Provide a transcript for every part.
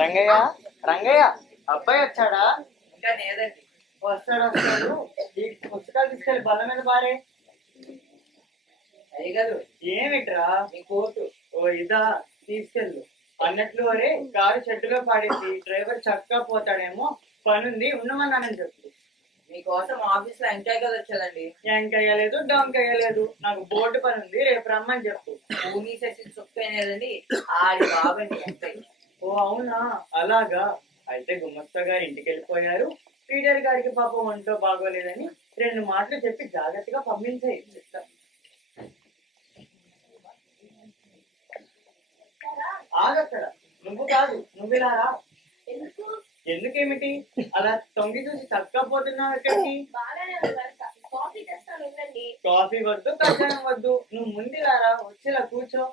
రంగయ్య రంగయ్య అబ్బాయి వచ్చాడా? ఇంకా లేదండి. వస్తాడు. ఈ పుస్తకాలు తీసుకెళ్ళి బల్ల మీద బారే. అయ్యగారు ఏమిట్రా? మీ కోటు. ఓ ఇదా, తీసుకెళ్ళు. అన్నట్లు అరే కారు చెట్టులో పాడేసి డ్రైవర్ చక్కగా పోతాడేమో, పనుంది ఉండమన్నానని చెప్పు. మీకోసం ఆఫీస్ లో ఎంకాయ వచ్చాదండి. ఎంకాయ లేదు డొంకాయ లేదు, నాకు బోర్డు పని ఉంది, రేపు రమ్మని చెప్పు. భూమి సెషన్ చొక్కనేదండి ఆడి బాబండి ఎంకాయ. ఓ అవునా, అలాగా. అయితే గుమస్తా గారు ఇంటికి వెళ్ళిపోయారు. పీటర్ గారికి పాపం ఒంట్లో బాగోలేదని 2 మాటలు చెప్పి జాగ్రత్తగా పంపించేయి. ఆగక్కడ, నువ్వు కాదు, నువ్వు ఇలా రా. ఎందుకేమిటి అలా తొంగి చూసి తక్కపోతున్నావు? ఎక్కడికి? కాఫీ వద్దు, కషాయం వద్దు, నువ్వు ముందు రారా, వచ్చేలా కూర్చో.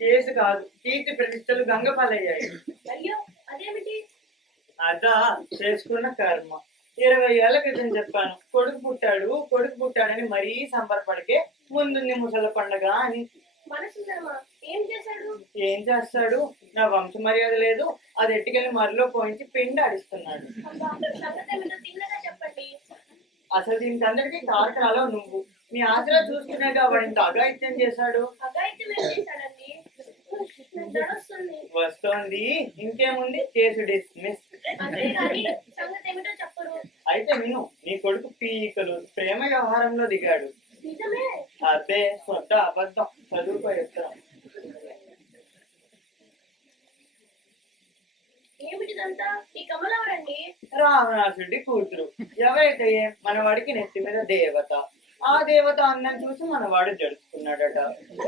కేసు కాదు, కీర్తి ప్రతిష్టలు గంగపాలయ్యాయి. అదా చేసుకున్న కర్మ. 20 ఏళ్ల క్రితం చెప్పాను, కొడుకు పుట్టాడని మరీ సంబరపడికే, ముందుంది ముసల పండగ అని. ఏం చేస్తాడు? నా వంశ మర్యాద లేదు, అది ఎట్టుకెళ్ళి మరిలో పోయించి పిండి ఆడిస్తున్నాడు. అసలు దీనికి అందరికీ కారకురాలో నువ్వు. నీ ఆశలో చూసుకునేగా వాడింత అఘాయిత్యం చేశాడు. వస్తోంది, ఇంకేముంది, కేసు డిస్మిస్. అయితే విను, నీ కొడుకు పీకలు ప్రేమ వ్యవహారంలో దిగాడు. అదే సొంత అబద్ధం, చదువుకో ఎత్తరం. రావణాసుడి కూతురు. ఎవరైతే మనవాడికి నెత్తి మీద దేవత. ఆ దేవత అందం చూసి మనవాడు జడుచుకున్నాడట.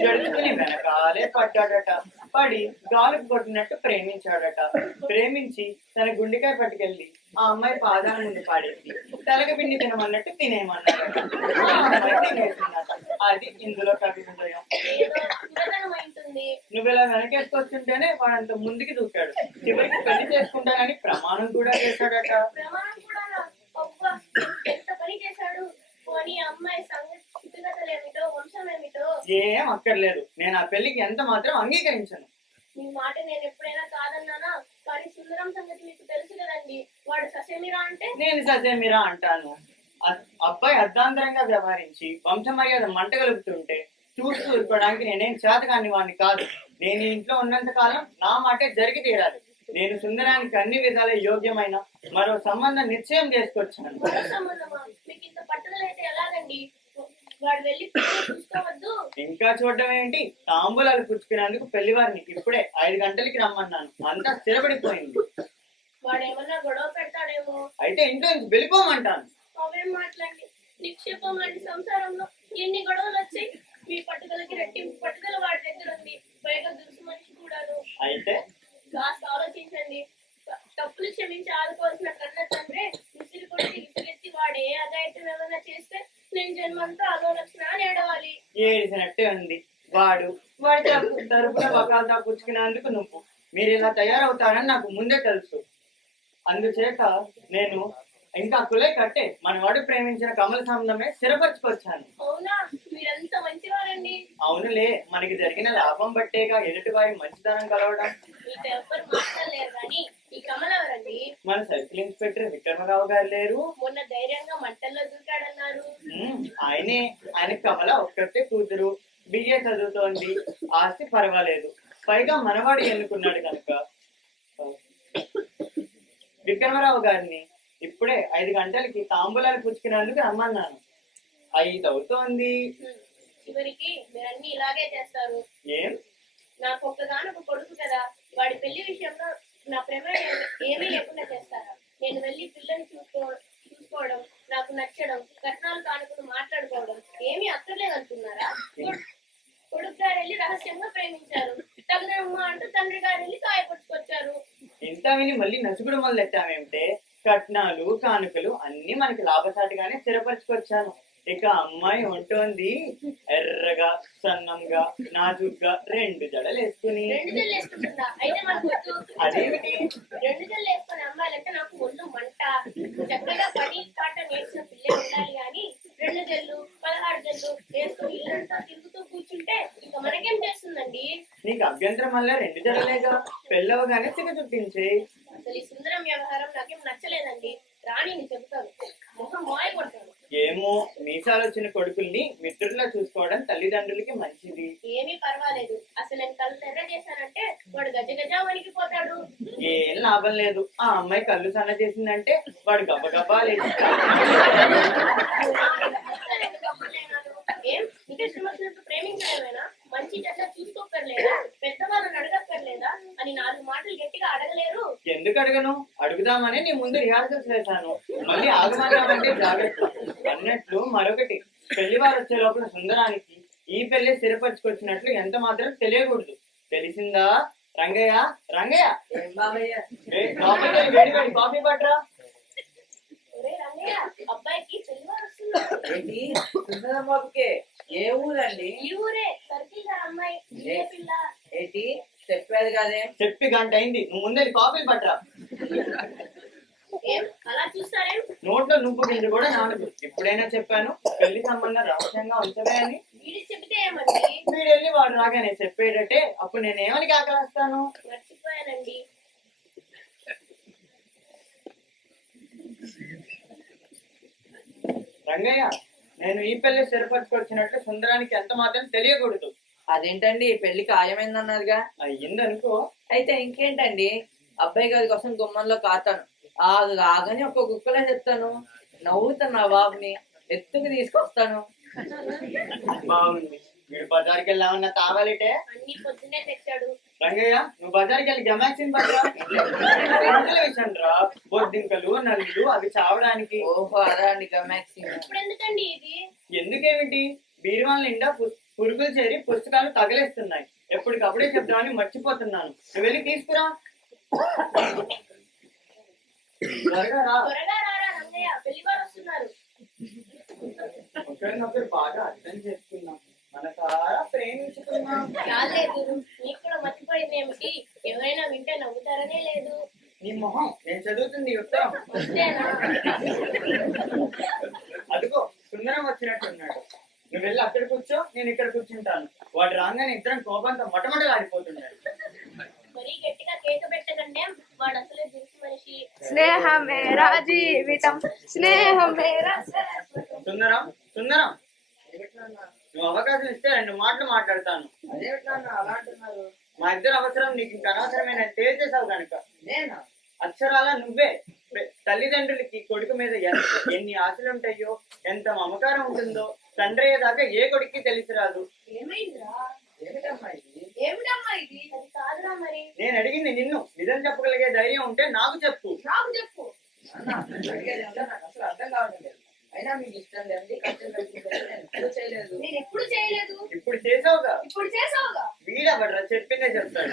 జడుచుకుని వెనకాలే పడ్డాడట. పడి గాలికి కొట్టినట్టు ప్రేమించాడట. ప్రేమించి తన గుండెకాయ పట్టుకెళ్ళి ఆ అమ్మాయి పాదాల ముందు పాడేసి తలక పిండి తినమన్నట్టు తినేయమన్నాడట. అది ఇందులో కవి హృదయం. నువ్విలా వెనకేసుకొస్తుంటేనే వాడంత ముందుకి దూకాడు. చివరికి పెళ్లి చేసుకుంటానని ప్రమాణం కూడా చేశాడట. ఏం అక్కర్లేదు, నేను ఆ పెళ్లికి ఎంత మాత్రం అంగీకరించను. మీ మాట నేను ఎప్పుడైనా కాదన్నానా? కానీ సుందరం సంగతి మీకు తెలుసు కదండి. వాడు ససేమిరా అంటే నేను ససేమిరా అంటాను. అబ్బాయి అర్ధాంతరంగా వ్యవహరించి వంశ మర్యాద మంటగలుపుతుంటే చూస్తూ ఊరుకోవడానికి నేనేం చేతకాని వాడిని కాదు. నేను ఇంట్లో ఉన్నంత కాలం నా మాటే జరిగి తీరాలి. నేను సుందరానికి అన్ని విధాల యోగ్యమైన మరో సంబంధం నిశ్చయం చేసుకొచ్చాను. ఇంకా చూడటం ఏంటి? తాంబూలాలు పుచ్చుకునేందుకు పెళ్లి వారిని ఇప్పుడే 5 గంటలకి రమ్మన్నాను. అంతా స్థిరపడిపోయింది. అయితే ఇంట్లో నుంచి వెళ్ళిపోమంటాను. అవేం మాట్లాడి నిక్షేపం లాంటి సంసారంలో ఎన్ని గొడవలు వచ్చాయి. మీ పట్టుదలకి రెట్టింపు పట్టుదల వాడి దగ్గర ఉంది. పైగా దురుసు మనిషి కూడాను. అయితే కాస్త ఆలోచించండి. తప్పులు క్షమించి ఆదుకోవాల్సిన కన్న తండ్రి విసిరి కొట్టి విసిరెత్తి వాడే అదాయితం ఏమైనా చేస్తే నేను జన్మంతా అదో లక్షణ అని ఏడవాలి. ఏడిసినట్టే ఉంది. వాడి తరపున వకాల్తా పుచ్చుకునేందుకు నువ్వు. మీరు ఇలా తయారవుతారని నాకు ముందే తెలుసు. అందుచేత నేను ఇంకా కులే కట్టే మనవాడు ప్రేమించిన కమల సంబంధమే స్థిరపరచుకొచ్చాను. అవునా? మీరంతా మంచివారండి. అవునులే, మనకి జరిగిన లాభం బట్టేగా ఎదుటి వారి మంచితనం కలవడం. ఈ కమల ఎవరండి? మన సర్కిల్ ఇన్స్పెక్టర్ విక్రమరావు గారు లేరు? మొన్న ధైర్యంగా మంటల్లో దూకాడన్నారు. ఆయన కమల ఒక్కతే కూతురు. బిఏ చదువుతోంది. ఆస్తి పర్వాలేదు. పైగా మనవాడు ఎన్నుకున్నాడు కనుక విక్రమరావు గారిని ఇప్పుడే 5 గంటలకి తాంబూలాలు పుచ్చుకునేందుకు రమ్మన్నాను. 5 అవుతోంది. చివరికి మీరన్నీ ఇలాగే చేస్తారు. ఏం? నాకు ఒక్కగానొక కొడుకు కదా, వాడి పెళ్లి విషయంలో నా ప్రమేయం ఏమీ లేకుండా చేస్తారా? నేను వెళ్ళి పిల్లని చూసుకోవడం, నాకు నచ్చడం, కట్నాలు కానుకలు మాట్లాడుకోవడం ఏమీ అక్కర్లేదంటున్నారా? కొడుకు గారు వెళ్ళి రహస్యంగా ప్రేమించారు. తగుదమ్మా అంటూ తండ్రి గారు వెళ్ళి కాయపరుచుకొచ్చారు. ఇంత విని మళ్ళీ నసుగుడు మొదలెట్టామేమిటే? కట్నాలు కానుకలు అన్ని మనకి లాభసాటిగానే స్థిరపరచుకొచ్చాను. ఇక అమ్మాయి ఉంటుంది ఎర్రగా, సన్నంగా, నాజుగ్గా 2 జడలు వేసుకుని. అదేమిటి? 2 జడలు వేసుకుని అమ్మాయిలంటే నాకు ఒళ్ళు మంట. చక్కగా పని పాట నేర్చిన పిల్లే ఉండాలి. కానీ 2 జల్లు 16 జల్లు వేసుకుని ఇల్లంతా తిరుగుతూ కూర్చుంటే ఇక మనకేం కదండి. నీకు అభ్యంతరం వల్ల 2 జడలేగా, పెళ్ళవగానే చిక చుట్టించే. అసలు ఈ సుందరం వ్యవహారం నాకేం నచ్చలేదండి. రాణిని చెబుతాను, మొహం మాయ కొడతాను. ఏమో, మీసాలు వచ్చిన కొడుకుల్ని మిత్రుల్లా చూసుకోవడం తల్లిదండ్రులకి మంచిది. ఏమీ పర్వాలేదు. అసలు నేను కళ్ళు తెర్ర చేశానంటే వాడు గజ గజ వణికిపోతాడు. ఏం లాభం లేదు. ఆ అమ్మాయి కళ్ళు సన్న చేసిందంటే వాడు గబ్బగబ్బా లేదు. ఎందుకు అప్పలేనాను? ఏం నీకు ఇష్టం వచ్చినట్టు ప్రేమించడమేనా? మంచి చెడ్డ చూసుకోక్కర్లేదా? పెద్దవాళ్ళని అడగక్కర్లేదా అని 4 మాటలు గట్టిగా అడగలేరు? ఎందుకు అడగను? అడుగుదామని నీ ముందు రిహార్సల్స్ చేశాను. మళ్ళీ ఆగమన్నామంటే జాగ్రత్త. అన్నట్లు మరొకటి, పెళ్లివారు వచ్చే లోపల సుందరానికి ఈ పెళ్లి స్థిరపరచుకొచ్చినట్లు ఎంత మాత్రం తెలియకూడదు. తెలిసిందా? రంగయ్య, రంగయ్య, ఏం బాబయ్య? లోపలికి వేడి వేడి కాఫీ పట్రా. ఒరే రంగయ్య, అబ్బాయికి పెళ్లివారు వస్తున్నారు. ఏంటి సుందరం బాబుకే? ఏ ఊరండి? ఈ ఊరే, సర్కిల్ గారు అమ్మాయి, ఏ పిల్ల. ఏంటి చెప్పేది కదే? చెప్పి గంట అయింది, నువ్వు ముందే కాఫీలు పట్రా. ఏం అలా చూస్తారేం? నోట్లో నువ్వు గింజ కూడా నానదు. ఎప్పుడైనా చెప్పాను పెళ్లి సంబంధం రహస్యంగా ఉంచలే అని. వీడి చెబితే ఏమండి? వీడెళ్ళి వాడు రాగానే చెప్పేటట్టే. అప్పుడు నేనేమని కాకలేస్తాను? మర్చిపోయానండి. రంగయ్య, నేను ఈ పెళ్లి స్థిరపరచుకొచ్చినట్లు సుందరానికి ఎంత మాత్రం తెలియకూడదు. అదేంటండి పెళ్లి ఖాయమైందన్నారుగా? అయ్యిందనుకో. అయితే ఇంకేంటండి, అబ్బాయి గారి కోసం గుమ్మంలో కాతాను. ఆగని ఒక కుక్కలో చెప్తాను, నవ్వుతాను నా బాబుని ఎత్తుకు తీసుకొస్తాను. బాగుంది. వీడు బజార్కి వెళ్ళామన్నా తావాలిటే. అన్ని పొద్దున్నే తెచ్చాడు. రంగయ్య, నువ్వు బజార్కి వెళ్ళి గమాక్సిన్ పట్టరా. విషయంరా, బొద్దింకలు నల్లులు అవి చావడానికి. ఓహో అదా అండి గమాక్సింగ్. ఇప్పుడు ఎందుకండి ఇది? ఎందుకేమిటి? బీరువాళ్ళ నిండా పురుగులు చేరి పుస్తకాలు తగలేస్తున్నాయి. ఎప్పటికప్పుడే చెప్తామని మర్చిపోతున్నాను. నువ్వు వెళ్ళి తీసుకురా. త్వరగా రా. త్వరగా రారా రంగయ్య, పెళ్లివారు వస్తున్నారు. ఒకరినొకరు బాగా అర్థం చేసుకున్నాం, మనసారా ప్రేమించుకున్నాం. చాలేదు, నీకు కూడా మర్చిపోయింది ఏమిటి? ఎవరైనా వింటే నవ్వుతారనే లేదు. నీ మొహం, నేను చదువుతుంది ఉత్తరం. అంతేనా? అదిగో సుందరం వచ్చినట్టున్నాడు. నువ్వు వెళ్ళి అక్కడ కూర్చో, నేను ఇక్కడ కూర్చుంటాను. వాడు రాగానే ఇద్దరం కోపంతో మొట్టమొదలాడిపోతున్నాడు. మరీ గట్టిగా కేక పెట్టకండి, వాడు అసలే దించి మనిషి. స్నేహమేరా జీవితం, స్నేహమేరా. సుందరం, సుందరం, నువ్వు అవకాశం ఇస్తే 2 మాటలు మాట్లాడతాను. అదేమిటన్నా అలా అంటున్నారు? మా ఇద్దరు అవసరం నీకు ఇంక అనవసరమైన తేల్చేసావు కనుక. నేనా? అక్షరాల నువ్వే. తల్లిదండ్రులకి కొడుకు మీద ఎన్ని ఆశలుంటాయో, ఎంత మమకారం ఉంటుందో తండ్రి అయ్యేదాకా ఏ కొడుక్కి తెలిసి రాదు. ఏమైందిరా? ఏమిటమ్మా ఇది? ఏమిటమ్మా ఇది? అది కాదురా మరి. నేను అడిగింది నిన్ను. నిజం చెప్పగలిగే ధైర్యం ఉంటే నాకు చెప్పు. నాకు చెప్పు. అన్నా, అడిగేది అంటే నాకు అసలు అర్థం కావడం లేదు. అయినా మీకు ఇష్టం లేదండి, కష్టం కలిసి నేను ఎప్పుడు చేయలేదు. నేను ఎప్పుడు చేయలేదు. ఇప్పుడు చేసావుగా. ఇప్పుడు చేసావుగా. వీడబడ్రా, చెప్పిందే చెప్తాడు.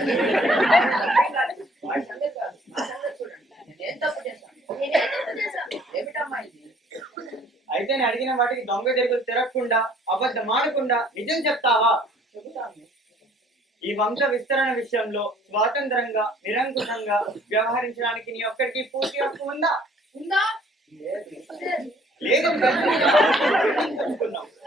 వాడి సంగతి కాదు, నా సంగతి చూడండి. నేనేం తప్పు చేశాను? నేనే తప్పు చేశాను. ఏమిటమ్మా ఇది? అయితే నేను అడిగిన వాటికి దొంగ దగ్గర తిరగకుండా, అబద్ధం ఆడకుండా నిజం చెప్తావా? చెబుతాను. ఈ వంశ విస్తరణ విషయంలో స్వాతంత్రంగా నిరంకుశంగా వ్యవహరించడానికి నీ ఒక్కడికి పూర్తి హక్కు ఉందా? ఉందా? లేదు. లేదు.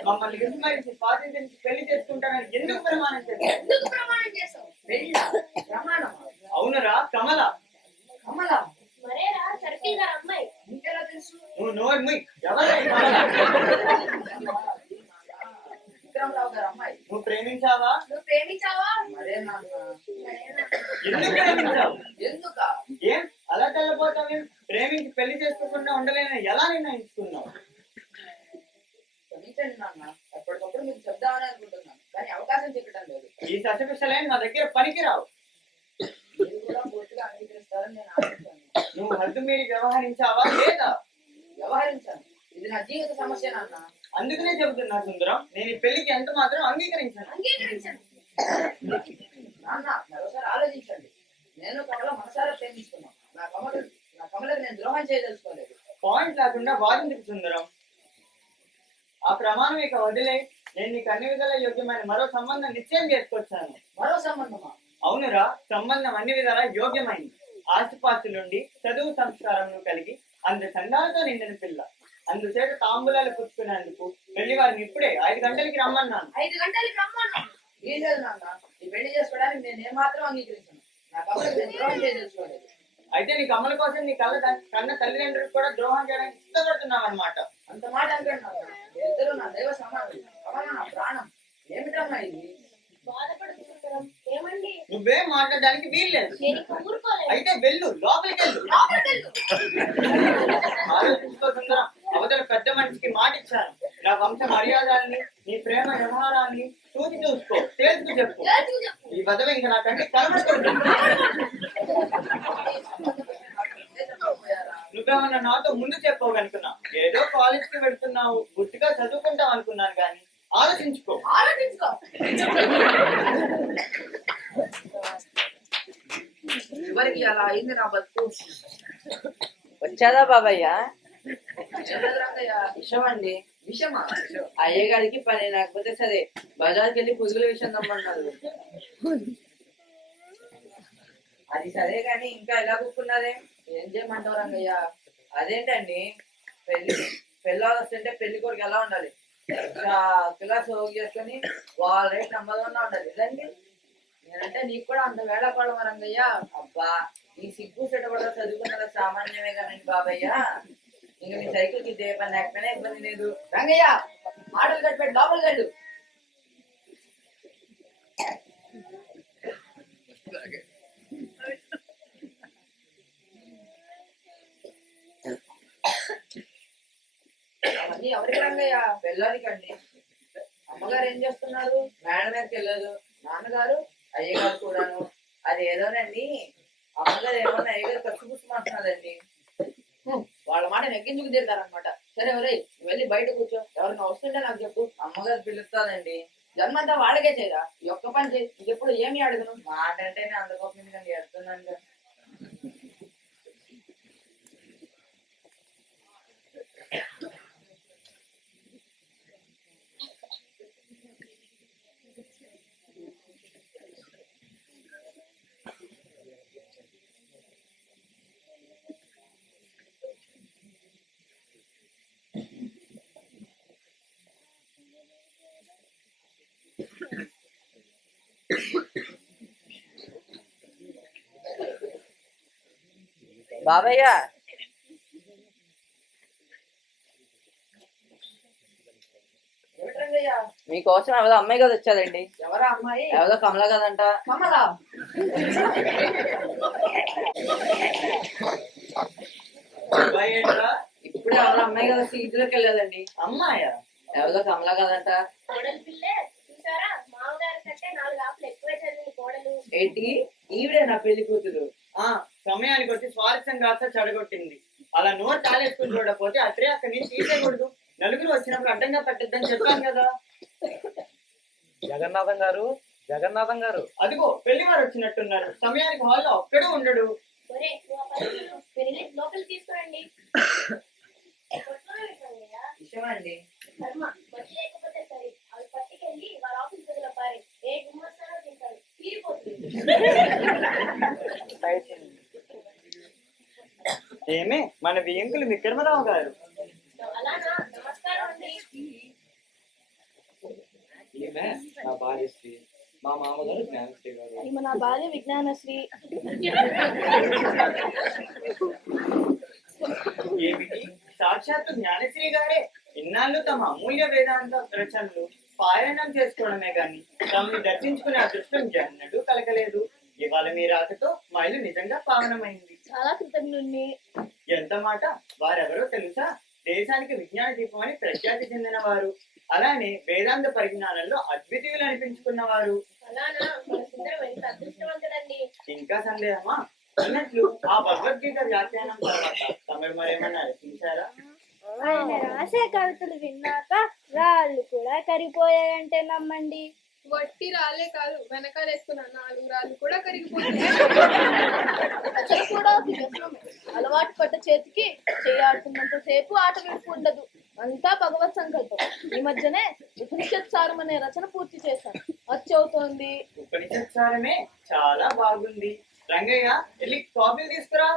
మమ్మల్ని విస్మరించి స్వాతంత్రించి పెళ్లి చేసుకుంటానని ఎందుకు ప్రమాణం చేశావు? ఎందుకు ప్రమాణం చేసావు? పెళ్ళా? ప్రమాణమా? అవునరా కమల. కమలా? మరేరా సర్కిల్ గారు అమ్మాయి. నీకెలా తెలుసు? నువ్వు నోరు ముయ్. ఎవరా ఈ కమల? విక్రమరావు గారు అమ్మాయి. నువ్వు ప్రేమించావా? నువ్వు ప్రేమించావా? మరే నాన్న. ఎందుకు ప్రేమించావు? ఎందుకా? ఏం అలా తెల్లపోతావేం? ప్రేమించి పెళ్లి చేసుకోకుండా ఉండలేని ఎలా నిర్ణయించుకున్నావు? క్షమించండి నాన్న, ఎప్పటికప్పుడు మీకు చెప్దామని అనుకుంటున్నాను, కానీ అవకాశం చిక్కడం లేదు. ఈ ససపిసలే నా దగ్గర పనికిరావు. మీరు కూడా పూర్తిగా అంగీకరిస్తారని నేను ఆశిస్తాను. నువ్వు హద్దు మీరి వ్యవహరించావా లేదా? వ్యవహరించాను. ఇది నా జీవిత సమస్య నాన్న. అందుకనే చెబుతున్నా సుందరం, నేను ఈ పెళ్లికి ఎంత మాత్రం అంగీకరించాను. అంగీకరించను. నాన్న మరోసారి ఆలోచించండి. నేను కమల మనసారా ప్రేమిస్తున్నాను. నా కమలకు నేను ద్రోహం చేయదలుచుకోలేదు. పాయింట్ లేకుండా వాదించు సుందరం. ఆ ప్రమాణం ఇక వదిలే. నేను నీకు అన్ని విధాల యోగ్యమైన మరో సంబంధం నిశ్చయం చేసుకొచ్చాను. మరో సంబంధమా? అవునురా, సంబంధం అన్ని విధాలా యోగ్యమైంది. ఆస్తిపాస్తులుండి చదువు సంస్కారం కలిగి అంద సంఘాలతో నిండిన పిల్ల. అందుచేత తాంబూలాలు పుచ్చుకునేందుకు పెళ్లి వారిని ఇప్పుడే 5 గంటలకి రమ్మన్నాను. 5 గంటలకి రమ్మను. ఏం లేదు నాన్న, ఈ పెళ్లి చేసుకోవడానికి నేను ఏమాత్రం అంగీకరించను. నా కమలకు నేను ద్రోహం చేయదలుచుకోలేదు. అయితే నీ కమల కోసం నీ కన్న తల్లిదండ్రులకు కూడా ద్రోహం చేయడానికి ఇష్టపడుతున్నావు అనమాట. అంత మాట అనుకుంటున్నాను. ఇద్దరు నా దైవ సమానులు. కమల నా ప్రాణం. ఏమిటమ్మా ఇది? బాధపడుతుంటాం ఏమండి? నువ్వేం మాట్లాడడానికి వీల్లేదు. నేను ఇంకా ఊరుకోలేదు. అయితే వెళ్ళు, లోపలికి వెళ్ళు. ఆలోచించుకో సుందరం. అవతల పెద్ద మనిషికి మాట ఇచ్చాను. నా వంశ మర్యాదల్ని, నీ ప్రేమ వ్యవహారాన్ని చూసుకో, తేల్చుకు చెప్పు. ఈ పదవ ఇంకా నాకంటే కనబడుతుంది. నువ్వేమన్నా నాతో ముందు చెప్పవనుకున్నా. ఏదో కాలేజ్ కి వెళ్తున్నావు, గుర్తుగా చదువుకుంటావు అనుకున్నాను కానీ ఆలోచించుకో. చివరికి అలా అయింది నా బతుకు. వచ్చాదా బాబయ్య? విషం అండి. విషమా? అయ్యగారికి పని లేకపోతే సరే, బజార్కి వెళ్ళి పురుగుల విషయం నమ్మన్నారు. అది సరే కానీ ఇంకా ఎలా కూర్చున్నారే? ఏం చేయమంటావు రంగయ్య? అదేంటండి, పెళ్ళాలు వస్తుంటే పెళ్లి కొడుకు ఎలా ఉండాలి? క్లాస్ హోగి చేసుకొని వాళ్ళ రేట్ నమ్మదంగా ఉండాలి. ఇదండి నేనంటే నీకు కూడా అంత వేళ పడవ రంగయ్య. అబ్బా, ఈ సిగ్గు చెట్టబడ చదువుకున్న సామాన్యమే కదండి బాబయ్య. ఇంక నీ సైకిల్ కి ఇదే పని లేకపోయినా ఇబ్బంది లేదు. రంగయ్య, ఆటలు కట్టిపెట్టి లోపలికి వెళ్ళు. అవన్నీ ఎవరికి రంగయ్య? పిల్లలకండి. అమ్మగారు ఏం చేస్తున్నారు? మేడ మీదకి వెళ్ళదు. నాన్నగారు, అయ్యగారు కూడాను. అది ఏదోనండి, అమ్మగారు ఏమన్నా అయ్యగారు ఖర్చు కూర్చుమంటున్నారండి. వాళ్ళ మాట నెగ్గించుకు తిడతారనమాట. సరే ఒరే, వెళ్ళి బయట కూర్చో. ఎవరిని వస్తుంటే నాకు చెప్పు. అమ్మగారు పిలుస్తానండి. జన్మంతా వాళ్ళకే చేయరా? ఈ ఒక్క పని చేయి. ఇంకెప్పుడు ఏమి అడగను. మాట అంటేనే అందుకోసం ఎడుతున్నాను. బాబయ్య, మీకోసం ఎవరో అమ్మాయి కదా వచ్చాదండి. ఎవరా అమ్మాయి? ఎవరో కమల కదంట. కమల ఇప్పుడే ఎవరో అమ్మాయి కదా ఇంట్లోకి వెళ్ళలేదండి. అమ్మాయా? ఎవరో కమల కదంట. కోడలు పిల్లే చూసారా? మామగారి కంటే 4 ఆకులు ఎక్కువే చదివింది కోడలు. ఏంటి? ఈవిడే నా పెళ్లి కూతురు. సమయానికి వచ్చి స్వారస్యం కాస్త చెడగొట్టింది. అలా నోరు తాళేసుకుని చూడకపోతే అత్రే అక్కడి నుంచి తీసేయకూడదు. నలుగురు వచ్చినప్పుడు అడ్డంగా పెట్టద్దని చెప్పాను కదా. జగన్నాథం గారు అదిగో పెళ్లి వారు వచ్చినట్టున్నారు. సమయానికి హాల్లో ఒక్కడే ఉండడు. లోపలికి తీసుకురండి. విషయమండి. లేకపోతే సరే, అవి పట్టుకెళ్ళి వాళ్ళ ఆఫీస్ దగ్గర పారి. ఏ గుమ్మస్తానో తింటాడు, తీరిపోతుంది. ఏమే మన వియంకులు విక్రమరావు గారు. అలానా? నమస్కారం అండి. ఈమె నా భార్యశ్రీ, మా మామగారు జ్ఞానశ్రీ గారు. ఈమె నా భార్య విజ్ఞానశ్రీ. ఏమిటి, సాక్షాత్తు జ్ఞానశ్రీ గారే ఇన్నాళ్ళు తమ అమూల్య వేదాంత రచనలు పారాయణం చేసుకోవడమే గాని తమని దర్శించుకునే అదృష్టం జన్నడు కలగలేదు. ఇవాళ మీ రాకతో మా ఇల్లు నిజంగా పావనమైంది. చాలా కృతజ్ఞుణ్ణి. ఎంత మాట! వారెవరో తెలుసా? దేశానికి విజ్ఞాన దీపం అని ప్రఖ్యాతి చెందిన వారు. అలానే వేదాంత పరిజ్ఞానంలో అద్వితీయులు అనిపించుకున్నవారు. అలానా? మన సుందరం ఎంత అదృష్టవంతుడండి. ఇంకా సందేహమా? అన్నట్లు ఆ భగవద్గీత వ్యాఖ్యానం తర్వాత తమిళ మరేమన్నా రచించారా? ఆయన రాసే కవితలు విన్నాక రాళ్ళు కూడా కరిగిపోయాయంటే నమ్మండి. వట్టి రాళ్ళే కాదు, వెనకాలేసుకున్న 4 రాళ్ళు కూడా కరిగిపోయాయి. అసలు కూడా ఒక వ్యసనమే. అలవాటు పడ్డ చేతికి చేయాడుతున్నంత సేపు ఆట విడుపు ఉండదు. అంతా భగవత్ సంకల్పం. ఈ మధ్యనే ఉపనిషత్సారం అనే రచన పూర్తి చేశాను. వచ్చవుతోంది. ఉపనిషత్సారమే చాలా బాగుంది. రంగయ్య, వెళ్ళి కాఫీలు తీసుకురా.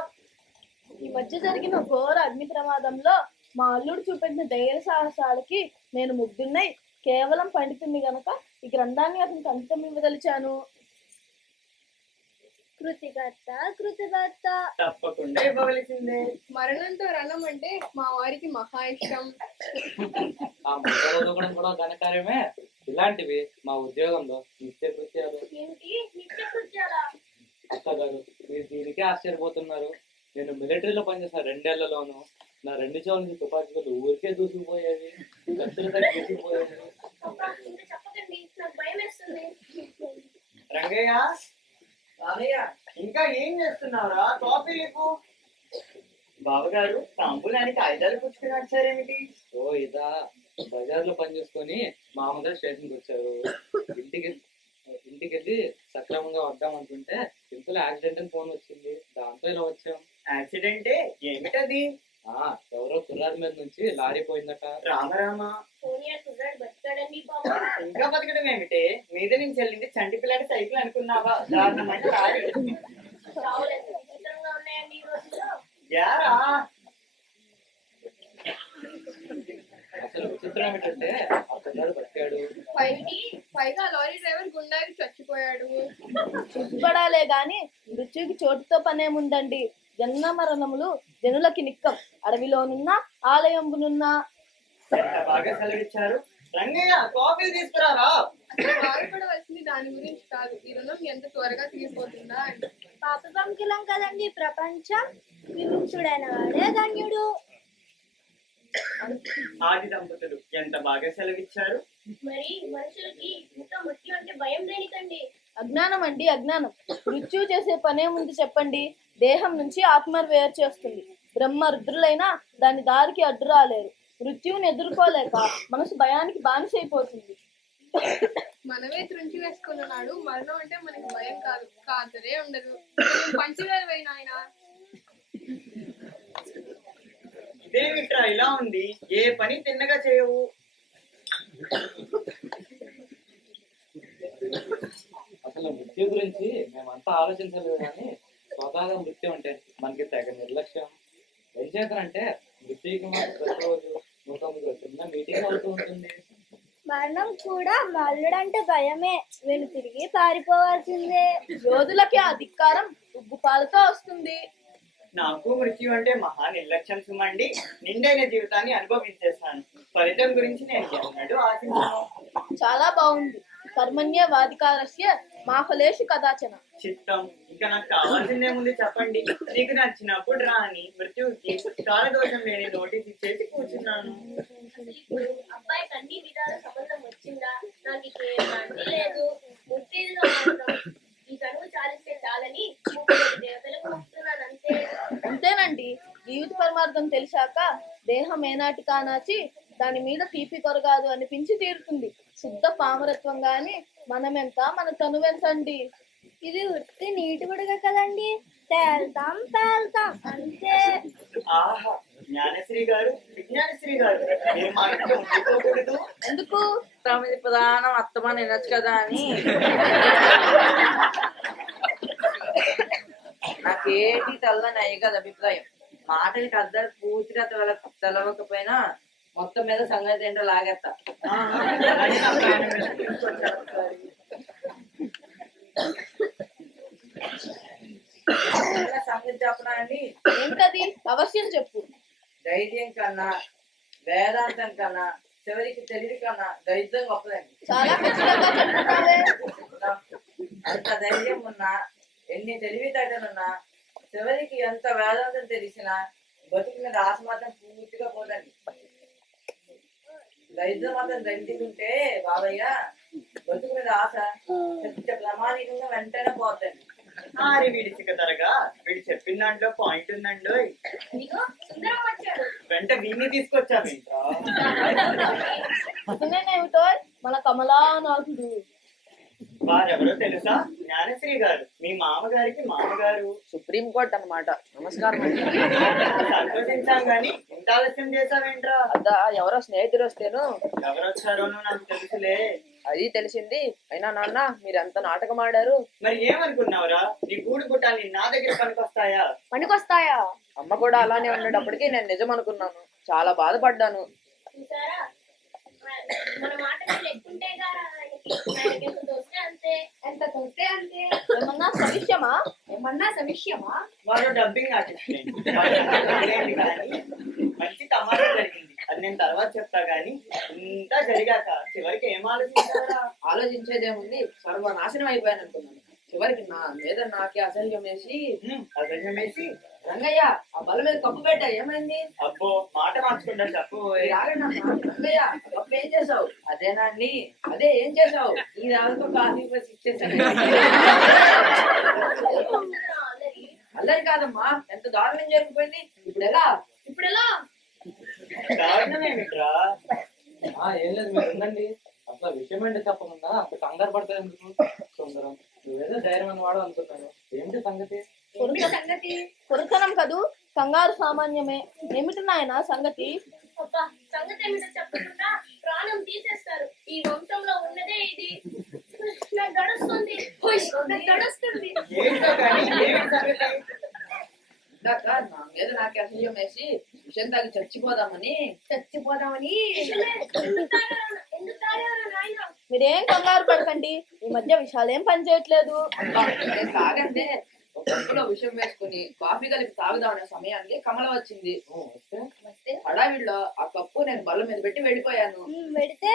ఈ మధ్య జరిగిన ఘోర అగ్ని ప్రమాదంలో మా అల్లుడు చూపెట్టిన ధైర్య సాహసాలకి నేను ముగ్ధున్నై కేవలం పండితుణ్ణి గనక ఈ గ్రంథాన్ని అతనికి అంకితం ఇవ్వదలిచాను. కృతికర్త కృతికర్త. తప్పకుండా ఇవ్వవలసిందే. మరణంతో రణం అంటే మా వారికి మహా ఇష్టం. ఆ ముద్ర కూడా ఘనకార్యమే. ఇలాంటివి మా ఉద్యోగంలో నిత్య కృత్యాలు. ఏమిటి నిత్య కృత్యాలా? అత్తగారు మీరు దీనికే ఆశ్చర్యపోతున్నారు. నేను మిలిటరీలో పనిచేసిన 2 ఏళ్లలోనూ నా 2 చెవుల నుంచి తుపాకీలు ఊరికే దూసుకుపోయేవి, కత్తులతో దూసుకుపోయేవి. అబ్బా, ఇంకా చెప్పకండి, నాకు భయం వేస్తుంది. రంగయ్య, రామయ్య ఇంకా ఏం చేస్తున్నావురా? కాఫీ లేకు. బావగారు తాంబూలానికి ఆయుధాలు పుచ్చుకుని వచ్చారేమిటి? ఓ ఇదా, బజార్లో పని చేసుకొని మామగారు స్టేషన్కి వచ్చారు. ఇంటికి వెళ్ళి సక్రమంగా వద్దామనుకుంటే ఇంతలో యాక్సిడెంట్ అని ఫోన్ వచ్చింది. దాంతో ఇలా వచ్చాం. యాక్సిడెంటే? ఏమిటది? ఎవరో కుర్రాడి మీద నుంచి లారీ పోయిందట. రామరామ, సోనియా కుర్రాడు బతికాడండి బాబు. ఇంకా బతకడం ఏమిటే? మీద నుంచి వెళ్ళింది చంటి పిల్లాడి సైకిల్ అనుకున్నావా? దారుణమైన లారీ. చావులు ఎంత విచిత్రంగా ఉన్నాయండి ఈ రోజుల్లో. యారా, అసలు విచిత్రం ఏమిటంటే ఆ కుర్రాడు బతికాడు. పైగా లారీ డ్రైవర్ గుండాకి చచ్చిపోయాడు. సిగ్గుపడాలే గాని మృత్యుకి చోటుతో పనేముందండి. జన్మ మరణములు జనులకి నిక్కం. అడవిలోనున్నా ఆలయంబునున్నా. ఎంత బాగా సెలవిచ్చారు. రంగయ్య, కాఫీ తీసుకురారా. బాధపడవలసింది దాని గురించి కాదు, ఈ రుణం ఎంత త్వరగా తీరిపోతుందా అని. పాప పంకిలం కదండి ప్రపంచం. విముక్తుడైన వాడే ధన్యుడు. ఆది దంపతులు ఎంత బాగా సెలవిచ్చారు. మరి మనుషులకి ఇంకా మృత్యు అంటే భయం దేనికండి? అజ్ఞానం అండి, అజ్ఞానం. మృత్యు చేసే పనేముంది చెప్పండి. దేహం నుంచి ఆత్మను వేరు చేస్తుంది. బ్రహ్మ రుద్రులైనా దాని దారికి అడ్డు రాలేరు. మృత్యువుని ఎదుర్కోలేక మనసు భయానికి బానిసైపోతుంది. మనమే త్రుంచి వేసుకున్న నాడు మరణం అంటే మనకి భయం కాదు, కాదరే ఉండదు. పంచవేలు ఆయన. ఇదేమిట్రా ఇలా ఉంది? ఏ పని తిన్నగా చేయవు. అసలు మృత్యు గురించి మేమంతా ఆలోచించలేదు కానీ స్వతహాగా మృత్యు అంటే మనకి తెగ నిర్లక్ష్యం. ఏం చేస్తారంటే మృత్యుకి మాత్రం ప్రతిరోజు 109 చిన్న మీటింగ్ అవుతూ ఉంటుంది. మరణం కూడా మల్లుడంటే భయమే. వీళ్ళు తిరిగి పారిపోవాల్సిందే. యోధులకి ఆ ధిక్కారం ఉగ్గుపాలతో వస్తుంది. నాకు మృత్యు అంటే మహా నిర్లక్ష్యం సుమండి. నిండైన జీవితాన్ని అనుభవించేస్తాను. ఫలితం గురించి నేను ఎన్నడూ ఆశించాను. చాలా బాగుంది. కర్మణ్య వాధికారస్య మా ఫలేషు కదాచన. చిత్తం. ఇంకా నాకు కావాల్సిందేముంది చెప్పండి. నీకు నచ్చినప్పుడు రాని మృత్యువుకి కాలదోషం లేని నోటీస్ ఇచ్చేసి కూర్చున్నాను. అసలు ఇప్పుడు అబ్బాయికి అన్ని విధాల సంబంధం వచ్చిందా? నాకు ఇక ఏమీ లేదు. ముత్తేదుగా మాత్రం ఈ చదువు చాలిస్తే చాలని 30 దేవతలకు మొక్కుతున్నాను అంతే. అంతేనండి. జీవిత పరమార్థం తెలిసాక దేహం ఏనాటి కానాచి దాని మీద తీపి కొరగాదు అనిపించి తీరుతుంది. శుద్ధ పామరత్వం గాని మనమెంత మన తనువెంతండి. ఇది ఉత్తి నీటి బుడగ కదండి, తేల్తాం పేల్తాం అంతే. ఆహా, జ్ఞానశ్రీ గారు, విజ్ఞానశ్రీ గారు, మీరు మా ఇంట్లో ఉండిపోకూడదు. ఎందుకు? 9 ప్రధానం అత్తమని వినొచ్చు కదా అని. నాకేటి తెల్లని అయ్యి కదా అభిప్రాయం. మాటలకి అర్థాలు పూర్తిగా తెలవకపోయినా మొత్తం మీద సంగతి ఏంటో లాగేస్తా. అలాగే నా ప్రాణం మీద తీసుకొచ్చారు ఒకసారి. సంగతి చెప్పనా అండి? ఏంటది? అవశ్యం చెప్పు. ధైర్యం కన్నా, వేదాంతం కన్నా, చివరికి తెలివి కన్నా దరిద్రం గొప్పదండి. చాలా ఖచ్చితంగా చెప్తున్నావే. అంత ధైర్యం ఉన్నా, ఎన్ని తెలివితేటలున్నా, చివరికి ఎంత వేదాంతం తెలిసినా బతుకు మీద ఆశ మాత్రం పూర్తిగా పోదండి. దరిద్రం మాత్రం దంచుకుంటే బాబయ్య బతుకు మీద ఆశ సత్య ప్రమాణికంగా వెంటనే పోతండి. ఆరి వీడి చిక్కతరగా వీడు చెప్పిన దాంట్లో పాయింట్ ఉందండి. ఇదిగో సుందరం వచ్చాడు. వెంట వీడిని తీసుకొచ్చాము ఇంకా. అతనేనేమిటో మన కమలానాథుడు. వారెవరో తెలుసా? జ్ఞానశ్రీ గారు, మీ మామగారికి మామగారు. సుప్రీం కోర్ట్ అన్నమాట. నమస్కారం అండి. సంతోషించాం గాని ఇంత ఆలస్యం చేసావేంట్రా? అదా ఎవరో స్నేహితుడు వస్తేను. ఎవరొచ్చారోనో నాకు తెలుసులే. అది తెలిసింది. అయినా నాన్న మీరు ఎంత నాటకం ఆడారు. మరి ఏమనుకున్నావురా? నీ గూడు గుట్టాన్ని నా దగ్గర పనికొస్తాయా? పనికొస్తాయా? అమ్మ కూడా అలానే ఉండేటప్పటికి నేను నిజం అనుకున్నాను. చాలా బాధపడ్డాను. చూసారా, మన మాట లెక్కుంటే ఆయనకి ఎంత వస్తే అంతే. అంతే ఎంత తోస్తే అంతే ఏమన్నా సవిష్యమా? ఏమన్నా సవిష్యమా? వాడు డబ్బింగ్ ఆర్టిస్ట్ కానీ మంచి తమాషా జరిగింది. అది నేను తర్వాత చెప్తా గానీ ఇంత జరిగాక చివరికి ఏం ఆలోచించారా? ఆలోచించేదేముంది, సర్వనాశనం అయిపోయాను అనుకున్నాను. చివరికి నా మీద నాకే అసహ్యం వేసి అసహ్యం వేసి రంగయ్య ఆ బల్ల మీద కప్పు పెట్టా, ఏమైంది? అబ్బో మాట మార్చుకుంటా చెప్పు. రంగయ్య కప్పు ఏం చేసావు? అదేనా అండి, అదే ఏం చేసావు? ఈ రాళ్ళతో కాఫీ పోసి ఇచ్చేసాను. అల్లరి కాదమ్మా, ఎంత దారుణం జరిగిపోయింది. ఇప్పుడు ఎలా? దారుణమేమిట్రా? ఏం లేదు, మీరు ఉండండి. అసలు విషయం ఏంటి చెప్పకుండా అంత కంగారు పడతాయి ఎందుకు? సుందరం, నువ్వేదో ధైర్యం అన్నవాడు అనుకున్నాను. ఏంటి సంగతి? కురుతనం కదూ, కంగారు సామాన్యమే. ఏమిటి నాయన సంగతి? అబ్బా, సంగతి ఏమిటో చెప్పకుండా ప్రాణం తీసేస్తారు. ఈ వంశంలో ఉన్నదే ఇది. నాకు గడుస్తుంది. ఏంటో కానీ ఏమి సంగతి? ఇందాక నా మీద నాకే అసహ్యం వేసి విషయం తాగి చచ్చిపోదామని ఎందుకు తాగారా నాయన? మీరేం కంగారు పడకండి, ఈ మధ్య విషయాలేం పని చేయట్లేదు. నేను తాగంటే ఒక కప్పులో విషం వేసుకుని కాఫీ కలిపి తాగుదామనే సమయానికి కమల వచ్చింది. హడావిడిలో ఆ కప్పు నేను బల్ల మీద పెట్టి వెళ్ళిపోయాను. వెళితే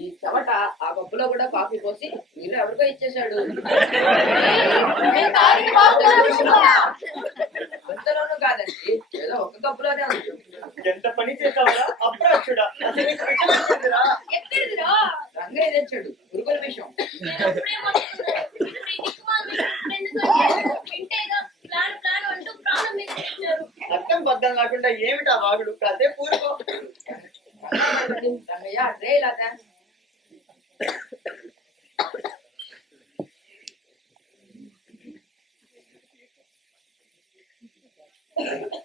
ఈ చెమట ఆ కప్పులో కూడా కాఫీ పోసి మీరు ఎవరికో ఇచ్చేశాడు. అంతలోనూ కాదండి, ఏదో ఒక కప్పులోనే ఉంది. ఎంత పని చేసావరా అప్రాక్షుడా? అసలు నీకు విషయం వచ్చిందిరా? ఎక్కడిదిరా? రంగయ్య తెచ్చాడు పురుగుల విషయం. నేను అప్పుడే మొత్తుకున్నాను. మీరు ఈ దిక్కుమాలిన విషయం ఎందుకంటే వింటేగా ప్లాన్ అంటూ ప్రాణం మీద తెచ్చారు. అర్థం బద్దం లేకుండా ఏమిటా వాగుడు? కదే పూరుకో. రంగయ్య అదే ఇలా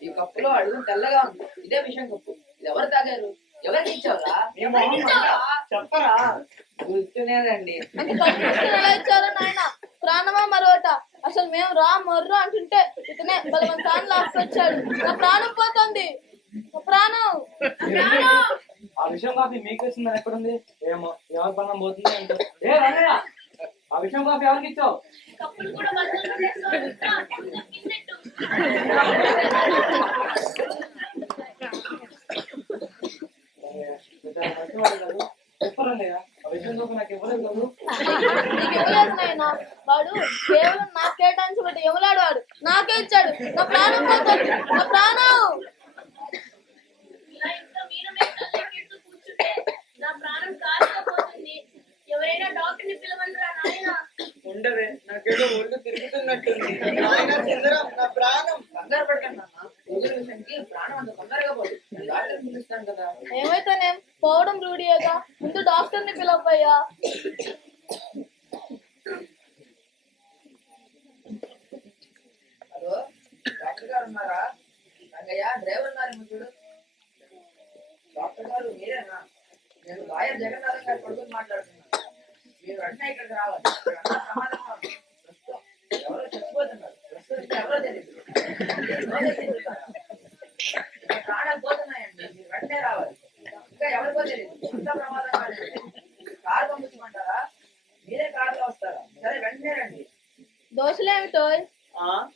ఈ కప్పులో అడుగు తెల్లగా ఉంది. ఇదే విషయం కప్పు. ఇది ఎవరు తాగారు? ఎవరికి ఇచ్చావురా? నీ మొహం మంట. చెప్పరా? గుర్తునేదండి. అంటే కప్పు ఎలా ఇచ్చారో నాయన, ప్రాణమా మరోట? అసలు మేము రా మర్రు అంటుంటే ఇతనే బలవంతాన్ని లాక్కొచ్చాడు. నా ప్రాణం పోతుంది, నా ప్రాణం. ఆ విషయం కాఫీ మీకు ఇస్తుందని ఎక్కడుంది? ఏమో, ఎవరి పన్నం పోతుంది అంటే. ఏ రంగయ్య, ఆ విషయం కాఫీ ఎవరికి ఇచ్చావు? కప్పులు కూడా బద్దలు కొట్టేస్తాడు. కిందెట్టు. చెప్పరంగయ్య, ఆ విషయం కాఫీ నాకు ఇవ్వలేదు కదా. నీకు ఇవ్వలేదు నాయన, వాడు కేవలం నాకు కేటాయించబట్టి ఎవలాడు వాడు నాకే ఇచ్చాడు. నా ప్రాణం పోతుంది, నా ప్రాణం. ఇలా ఇంట్లో వీణ మీద తలెక్కిస్తూ కూర్చుంటే నా ప్రాణం కాలిపోతుంది. ఎవరైనా డాక్టర్ని పిలవండిరా నాయన. ఉండవే, నాకేదో ఒళ్ళు తిరుగుతున్నట్టుంది. నాయనా సుందరం, నా ప్రాణం. కంగారు పడకండి అన్న, పురుగుల విషయానికి ప్రాణం అంత తొందరగా పోదు. నేను డాక్టర్ని పిలుస్తాను కదా. ఏమైతేనేం, పోవడం రూఢియేగా. ముందు డాక్టర్ని పిలవయ్యా. హలో, డాక్టర్ గారు ఉన్నారా? రంగయ్య, డ్రైవర్ ఉన్నారు చూడు. డాక్టర్ గారు మీరేనా? నేను లాయర్ జగన్నాథం గారు కొడుకుని మాట్లాడుతున్నాను. మీరు వెంటనే ఇక్కడికి రావాలి. ఇక్కడ అంతా ప్రమాదంగా ఉంది. ప్రస్తుతం ఎవరో చచ్చిపోతున్నారు. ప్రస్తుతం ఎవరో తెలియదు. ప్రాణాలు పోతున్నాయండి, మీరు వెంటనే రావాలి. ఇంకా ఎవరికో తెలియదు, అంతా ప్రమాదంగా ఉంది. కారు పంపించమంటారా? మీరే కారులో వస్తారా? సరే, వెంటనే రండి. దోశలేమిటో?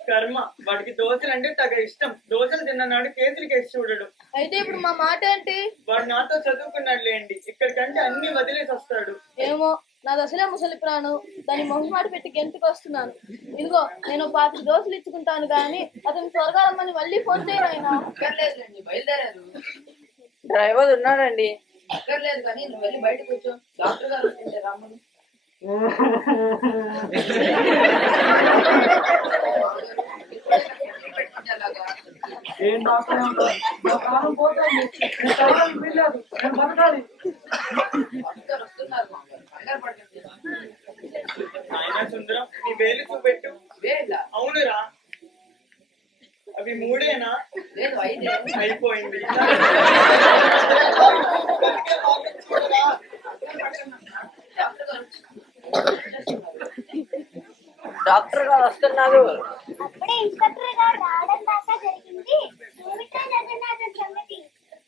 కర్మ, వాడికి దోశలు అంటే తగ ఇష్టం. దోశలు తిన్ననాడు కేసులు కేసి చూడడు. అయితే ఇప్పుడు మా మాట ఏంటి? వాడు నాతో చదువుకున్నాడులేండి, ఇక్కడికంటే అన్ని వదిలేసి వస్తాడు. ఏమో, నాది అసలే ముసలి ప్రాణం. దాని మొహమాట పెట్టి గెంతుకు వస్తున్నాను. ఇదిగో, నేను 5 దోశలు ఇచ్చుకుంటాను గాని అతను త్వరగా రమ్మని మళ్ళీ ఫోన్ చేయరు ఆయన. అక్కర్లేదులేండి, బయలుదేరారు. డ్రైవర్ ఉన్నాడండి. అక్కర్లేదు కానీ నువ్వు వెళ్ళి బయట కూర్చో. డాక్టర్ గారు వస్తుంటే రమ్మను. ఏం డాక్టర్, నా ప్రాణం పోతుంది. నేను చదవడానికి వీల్లేదు, నేను బతకాలి. డాక్టర్ వస్తున్నారు, కంగారు పడకండి. నాయనా సుందరం, నీ వేలు చూపెట్టు. వేళ్ళ? అవునురా, అవి 3 లేదు, 5. అయిపోయింది. డాక్టర్ గారు వస్తున్నారు. అప్పుడే ఇన్స్పెక్టర్ గారు రావడం దాకా జరిగింది. ఏమిటో జగన్నాథన్ సంగతి?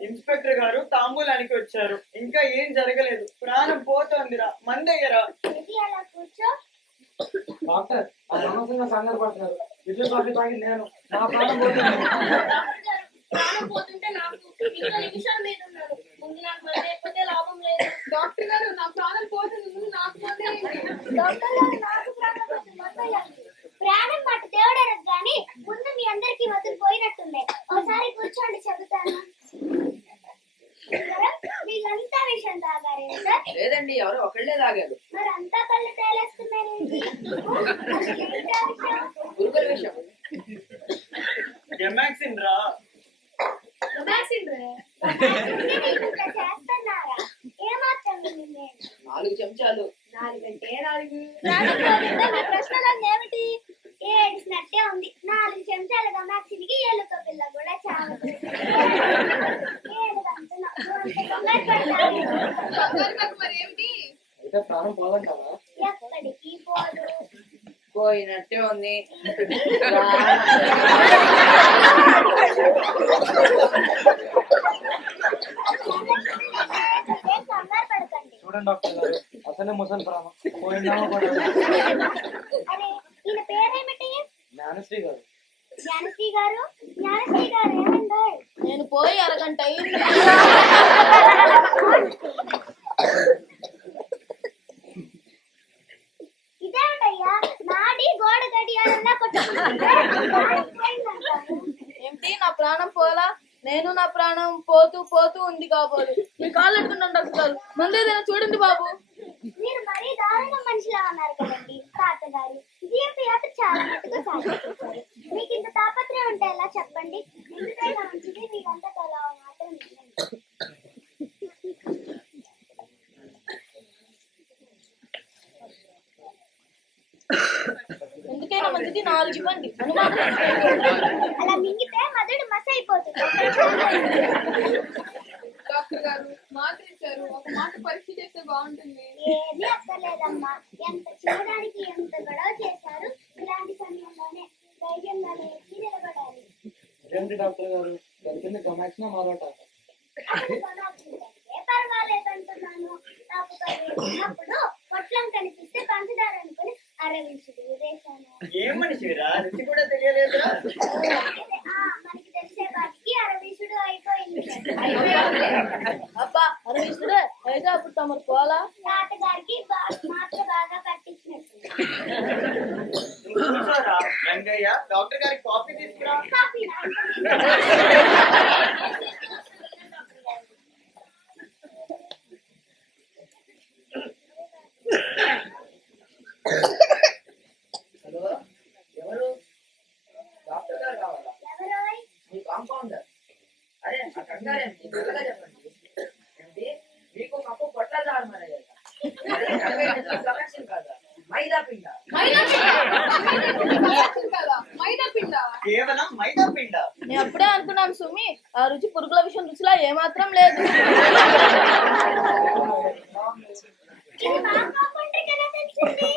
ఇన్స్పెక్టర్ గారు తాంబూలానికి వచ్చారు. ఇంకా ఏం జరగలేదు. ప్రాణం పోతోందిరా, మందయ్యరా. ఇది అలా కూర్చో. డాక్టర్ అనవసరంగా కంగారు పడుతున్నారు. విద్యుత్ కాఫీ తాగి నేను నా ప్రాణం పోతుంది. ప్రాణం పోతుంటే నాకు ఇంకా నిమిషాల మీద ఉన్నాను. ముందు నాకు మందు లేకపోతే లాభం లేదు. డాక్టర్ గారు నా ప్రాణం పోతుంది, ముందు నాకు మందేయండి. డాక్టర్ గారు నాకు ప్రాణం పోతుంది, మందేయండి. ప్రాణం మాట దేవుడనకు గాని ముందు మీ అందరికి వదిలిపోయినట్టుంది. ఒకసారి కూర్చోండి చెబుతాను. వీళ్ళంతా విషయం తాగారే సార్? లేదండి, ఎవరో ఒకళ్ళే తాగారు. మరి అంతా కళ్ళు తేలేస్తున్నారేంటి? అసలు ఏంటా విషయం? గురుకుల విషయం. గెమాక్సిన్ రా. ఇట్లా చేస్తున్నారా? ఏమాత్రం వినింది? 4 చెంచాలు. 4 అంటే 4. ప్రాణం పోతుంటే మా ప్రశ్నలు ఏమిటి? ఏడ్చినట్టే ఉంది. 4 చెంచాలు గమాక్సిన్కి ఎలుక పిల్ల కూడా చావదు. ఏడుదంటున్నా. డాక్టర్ గారు మరి ఏమిటి? అయితే ప్రాణం పోదంటారా? ఎక్కడికి పోదు. పోయినట్టే ఉంది. ఏం కంగారు పడకండి. చూడండి డాక్టర్ గారు, అసలే ముసలి ప్రాణం పోయిందామో అరే ఈయన పేరేమిటి? జ్ఞానశ్రీ గారు. జ్ఞానశ్రీ గారు, జ్ఞానశ్రీ గారు ఏమండో? నేను పోయి అరగంట అయింది. ఇదేమిటయ్యా నాడి గోడ గడియారంలా కొట్టుకుంటుంటే ప్రాణం పోయిందంటారు. ఏమిటి నా ప్రాణం పోలా? నేను నా ప్రాణం పోతూ పోతూ ఉంది కాబోలు. మీ కాళ్ళు ఎట్టుకున్నాను డాక్టర్ గారు, మందేదైనా చూడండి బాబు. మీరు మరీ దారుణం మనిషిలా ఉన్నారు కదండి తాతగారు. జీవితయాత్ర చాలా మట్టుగా సాగిపోతుంది. మీకు ఇంత తాపత్రయం ఉంటే ఎలా చెప్పండి? ఎందుకైనా మంచిది మీరంతా అలా మాత్రం వినండి. ఎందుకైనా మంచిది 4 ఇవ్వండి. అనుమానం అలా మింగితే మధుడు మస అయిపోతుంది. డాక్టర్ గారు మాత్ర ఇచ్చారు, ఒక మాట పరీక్ష చేస్తే బాగుంటుంది. ఏమీ అక్కర్లేదమ్మా. ఎంత చిన్నదానికి ఎంత గొడవ చేశారు. ఇలాంటి సమయంలోనే ధైర్యంగా లేచి నిలబడాలి. అదేంటి డాక్టర్ గారు, కలిసింది గమాక్సినా మాలోట? అసలు కొనాల్సిందంటే పర్వాలేదంటున్నాను. నాకు ఉన్నప్పుడు పొట్లం కనిపిస్తే పంచదార అనుకుని 60 విసులు వేశాను. ఏం మనిషిరా, రుచి కూడా తెలియలేదురా. మనకి తెలిసే వాటికి 60 విసులు అయిపోయింది. అబ్బా అరవిస్తుడే అయితే అప్పుడు తమరు పోలా? తాతగారికి మాత్రం బాగా పట్టించినట్టు. నువ్వు కూర్చోరా రంగయ్య, డాక్టర్ గారికి కాఫీ తీసుకురా. కాఫీ హలో, ఎవరు? డాక్టర్ గారు కావాలా? ఎవరోయ్? మీ కాంపౌండర్. అరే ఆ కంగారేంటి, త్వరగా చెప్పండి. ఏంటి మీకు మాకు పొట్ల దారుమనయ్యాక కాదా మైదా పిండ? మైదా పిండ? కేవలం మైదా పిండ. నేను అప్పుడే అనుకున్నాను సుమి, ఆ రుచి పురుగుల విషయం రుచిలా ఏమాత్రం లేదు. ఇది మా కాంపౌండర్కి ఎలా తెలిసింది?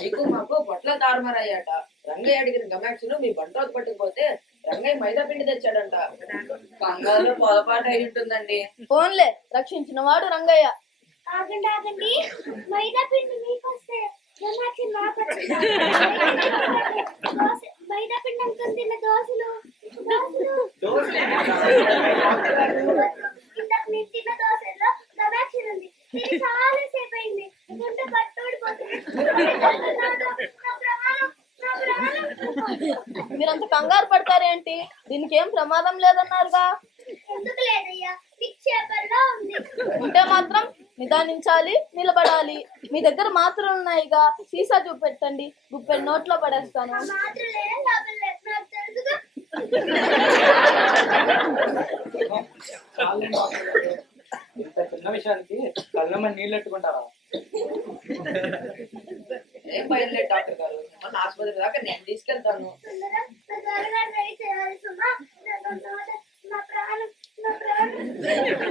మీకు మాకు పొట్ల దారుమరయ్యాట. రంగయ్య అడిగిన గమాక్సులు మీ బంట్రోతు పట్టుకుపోతే రంగయ్య మైదా పిండి తెచ్చాడంట. కంగారు పొరపాటు అయి ఉంటుందండి. ఫోన్లే, రక్షించిన వాడు రంగయ్య. ఆగండి ఆగండి. మైదా పిండి మీకు వస్తే జమాకి నాకు వచ్చింది. మైదా పిండి అనుకుని తిన్న దోశలు ఇంతకు నేను తిన్న దోశల్లో గమాక్సిన్ ఉంది. ఇది చాలా సేపు అయింది. గుండె పట్టూడిపోతుంది. మీరంత కంగారు పడతారేంటి? దీనికి ఏం ప్రమాదం లేదన్నారుగా. ఎందుకు లేదయ్యా, నిక్షేపంలో ఉంది. ఉంటే మాత్రం నిదానించాలి, నిలబడాలి. మీ దగ్గర మాత్రలు ఉన్నాయిగా, సీసా చూపెట్టండి, గుప్పెడు నోట్లో పడేస్తాను. మాత్రలే లాభం లేదు, నాకు తెలుసుగా. ఇంత చిన్న విషయానికి కళ్ళమ్మ నీళ్ళు ఎట్టుకుంటారా? ఏం బయలుదేరి డాక్టర్ గారు, మన ఆసుపత్రి దాకా నేను తీసుకెళ్తాను. సుందరం, నా త్వరగా ట్రై చేయాలి సుమా. నా ప్రాణం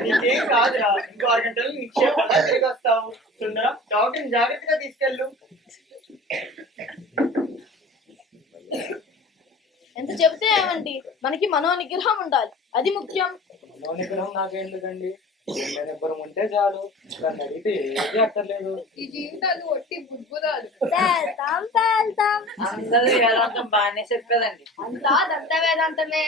నీకేం కాదురా, ఇంకో 6 గంటలు నిక్షేపంగా తిరిగి వస్తావు. సుందరం, డాక్టర్ని జాగ్రత్తగా తీసుకెళ్ళు. ఎంత చెబితే ఏమండి, మనకి మనో నిగ్రహం ఉండాలి, అది ముఖ్యం. మనో నిగ్రహం నాకెందుకండి, ఎవ్వరం ఉంటే చాలు. నన్ను అడిగితే ఏది అక్కర్లేదు. ఈ జీవితాలు ఒట్టి బుద్బుదాలు. పేల్తాం అందరూ వేదాంతం బాగానే చెప్పేదండి. అంతా దత్త వేదాంతమే.